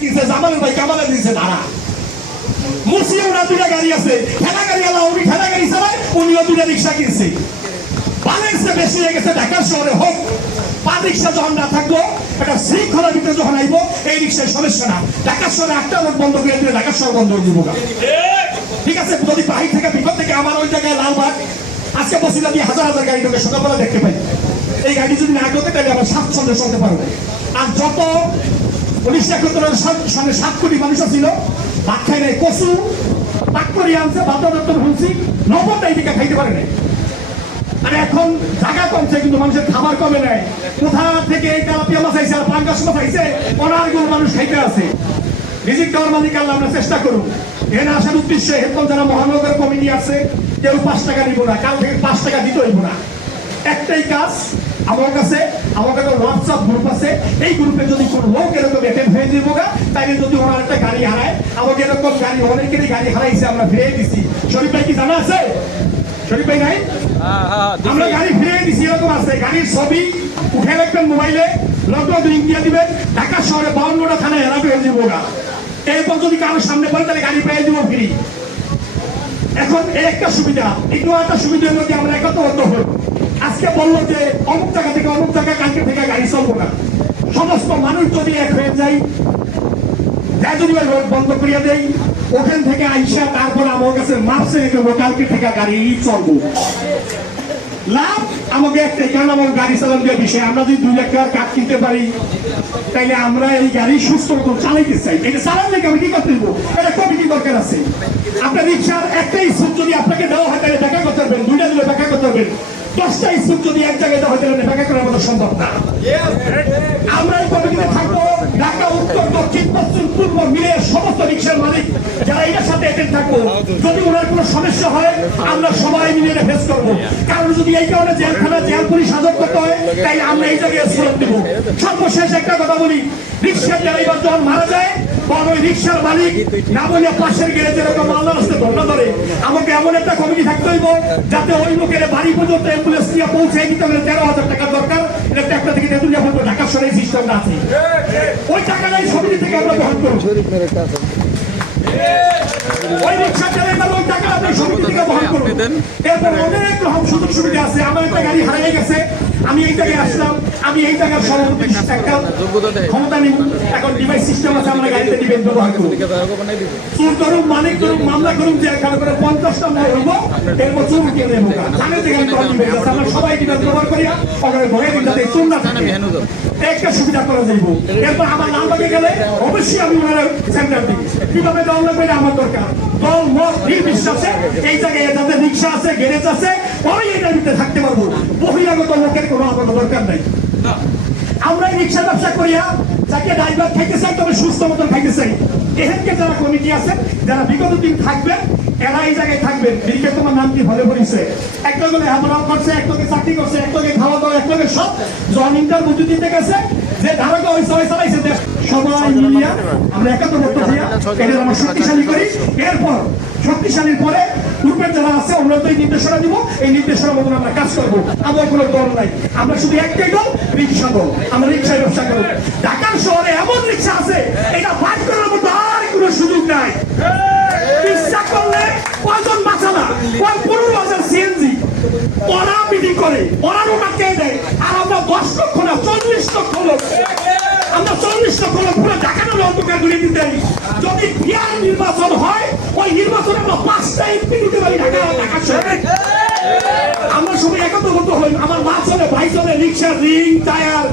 কিনছে জামালের ভাই কামালে দিয়েছে ধারা মুসিও না দুটা গাড়ি আছে ঠেলা গাড়ি আলা উনি ঠেলা গাড়ি চালায় উনিও দুটা রিক্সা কিনছে ব্যালেন্সে বেশি হয়ে গেছে ঢাকা শহরে হোক পা রিক্সা যখন না থাকবো একটা শৃঙ্খলার ভিতরে যখন আইবো এই রিক্সায় সমস্যা না ঢাকা শহরে একটা লোক বন্ধ করে দিলে ঢাকা শহর বন্ধ করে দিব ঠিক আছে যদি বাহির থেকে বিপদ থেকে আমার ওই জায়গায় লালবাগ আজকে বসিলা দিয়ে হাজার হাজার গাড়ি ঢোকে সকালবেলা দেখতে পাই এই গাড়ি যদি না ঢোকে তাহলে আমার স্বাচ্ছন্দ্যে চলতে পারবো আর যত 1971 সালে 7 কোটি মানুষ ছিল ভাত খাই নাই কচু পাক করে আনছে বাদ্যযন্ত্র শুনছি নবটাই দিকে খাইতে পারে নাই আর এখন জায়গা কমছে কিন্তু মানুষের খাবার কমে নাই কোথা থেকে এই তেলাপিয়া মাছ আইছে আর পাঙ্গাস মাছ আইছে অনারগুলো মানুষ খাইতে আছে রিজিক দেওয়ার মালিক আল্লাহ আমরা চেষ্টা করুন এখানে আসার উদ্দেশ্যে এখন যারা মহানগর কমিটি আছে কেউ 5 টাকা দিব না কাল থেকে 5 টাকা দিতে হইব না একটাই কাজ আমার কাছে হোয়াটসঅ্যাপ গ্রুপ আছে এই গ্রুপে যদি কোনো লোক এরকম অ্যাটেন্ড হয়ে দিব তাইলে যদি ওনার একটা গাড়ি হারায় আমাকে এরকম গাড়ি অনেকেরই গাড়ি হারাইছে আমরা ফিরিয়ে দিছি শরীফ ভাই কি জানা আছে শরীফ ভাই নাই আমরা গাড়ি ফিরিয়ে দিছি এরকম আছে গাড়ির ছবি উঠে রাখবেন মোবাইলে লকডাউন লিঙ্ক দিয়ে দিবেন ঢাকা শহরে 52টা থানায় এলাকা হয়ে দিব এরপর যদি কারোর সামনে পড়ে তাহলে গাড়ি পেয়ে দিব ফ্রি এখন একটা সুবিধা একটু একটা সুবিধার মধ্যে আমরা একত্রবদ্ধ হই আজকে বললো যে অমুক জায়গা থেকে অমুক জায়গায় কালকে থেকে গাড়ি চলবো না সমস্ত মানুষ যদি এক হয়ে যায় যদি রোড বন্ধ করিয়া দেয় ওখান থেকে আইসা তারপর আমার কাছে মাপসে রেখে কালকে থেকে গাড়ি চলবো লাভ আমাকে একটাই কারণ আমার গাড়ি চালানোর বিষয় আমরা যদি 2 লাখ টাকার কাঠ কিনতে পারি তাইলে আমরা এই গাড়ি সুস্থ মতো চালাইতে চাই এটা চালার লেগে আমি কি করতে দেবো এটা কমিটি দরকার আছে আপনার রিক্সার একটাই স্কুপ যদি আপনাকে দেওয়া হয় তাহলে দেখা করতে পারবেন 2টা দিলে দেখা করতে পারবেন 10টা স্কুপ যদি এক জায়গায় দেওয়া হয় তাহলে দেখা করার মতো সম্ভব না আমরা এই কমিটিতে থাকবো ঢাকা উত্তর দক্ষিণ পশ্চিম পূর্ব মিলে সমস্ত রিক্সার মালিক যারা এটার সাথে অ্যাটেন্ড থাকবো যদি ওনার কোনো সমস্যা হয় আমরা সবাই মিলে এটা ফেস করবো কারণ যদি এই কারণে জেলখানা জেল পুলিশ হাজত করতে হয় তাই আমরা এই জায়গায় স্লোগান দিব সর্বশেষ একটা কথা বলি রিক্সার ড্রাইভার যখন মারা যায় তখন ওই রিক্সার মালিক না বলে পাশের গ্যারেজে এরকম মামলা আসতে ধর্ণা ধরে আমাকে এমন একটা কমিটি থাকতে হইব যাতে ওই লোকের বাড়ি পর্যন্ত অ্যাম্বুলেন্স নিয়ে পৌঁছে দিতে হলে 13,000 টাকা দরকার এটা একটা থেকে তেতুলিয়া পর্যন্ত ঢাকা শহরে সিস্টেমটা আছে ওই টাকাটাই সমিতি থেকে আমরা বহন করব ওই রিক্সা ড্রাইভার ওই টাকা আপনি সমিতি থেকে বহন করবেন এরপর অনেক রকম সুযোগ সুবিধা আছে আমার একটা গাড়ি হারিয়ে গেছে আমি এই জায়গায় আসলাম আমি এই জায়গার সভাপতি একটা ক্ষমতা নিব এখন ডিভাইস সিস্টেম আছে আমরা গাড়িতে দিবেন ব্যবহার করব চুর করুন মালিক করুন মামলা করুন যে এখানে করে 50টা মাল হইব এরপর চুর কে নেব জানে যে আমি কল দিবেন আমরা সবাই ডিভাইস ব্যবহার করিয়া ওখানে ভরে দিন যাতে চুর না থাকে একটা সুবিধা করা যাইব এরপর আমার লালবাগে গেলে অবশ্যই আমি ওনার সেন্টার দিই কিভাবে দেওয়া লাগবে আমার দরকার দল মত নির্বিশ্বাসে এই জায়গায় যাদের রিক্সা আছে গ্যারেজ আছে পরে এটার ভিতরে থাকতে পারবো বহিরাগত লোকের কোনো আপাতত দরকার নাই আমরা রিক্সা ব্যবসা করিয়া যাকে ড্রাইভার খাইতে চাই তবে সুস্থ মতন খাইতে চাই এখানকে যারা কমিটি আছে যারা বিগত দিন থাকবেন এরা এই জায়গায় থাকবেন বিকে তোমার নাম কি ভালো পরিছে একটা করে হামলাও করছে একটাকে চাকরি করছে একটাকে খাওয়া দাওয়া একটাকে সব জন ইন্টারভিউ দিতে গেছে যে ধারকা ওই সবাই চালাইছে সবাই মিলিয়া আমরা একত্রবদ্ধ হইয়া এটা আমরা শক্তিশালী করি এরপর শক্তিশালীর পরে গ্রুপের যারা আছে আমরা তো এই নির্দেশনা দিব এই নির্দেশনা মতন আমরা কাজ করবো আমার কোনো দল নাই আমরা শুধু একটাই দল রিক্সা দল আমরা রিক্সায় ব্যবসা করবো ঢাকার শহরে এমন রিক্সা আছে এটা ভাগ করার মতো আর কোনো সুযোগ নাই ইচ্ছা করলে কয়জন বাঁচালা কয় 15,000 সিএনজি ওরা মিটিং করে ওরা ওটা কে দেয় আর আমরা 10 লক্ষ না 40 লক্ষ লোক আমরা 40 লক্ষ লোক পুরো ঢাকার অন্ধকার করে দিতে যদি বিয়ার নির্বাচন হয় ওই নির্বাচনে আমরা 5টা এমপি দিতে পারি ঢাকা শহরে আমরা সবাই একত্রবদ্ধ হই আমার মা চলে ভাই চলে রিক্সা রিং টায়ার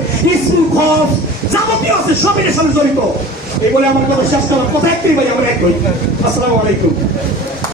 স্কুল খরচ যাবতীয় আছে সব এর সাথে জড়িত এই বলে আমার কথা শেষ করার কথা একটাই ভাই আমরা এক হই আসসালামু আলাইকুম